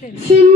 新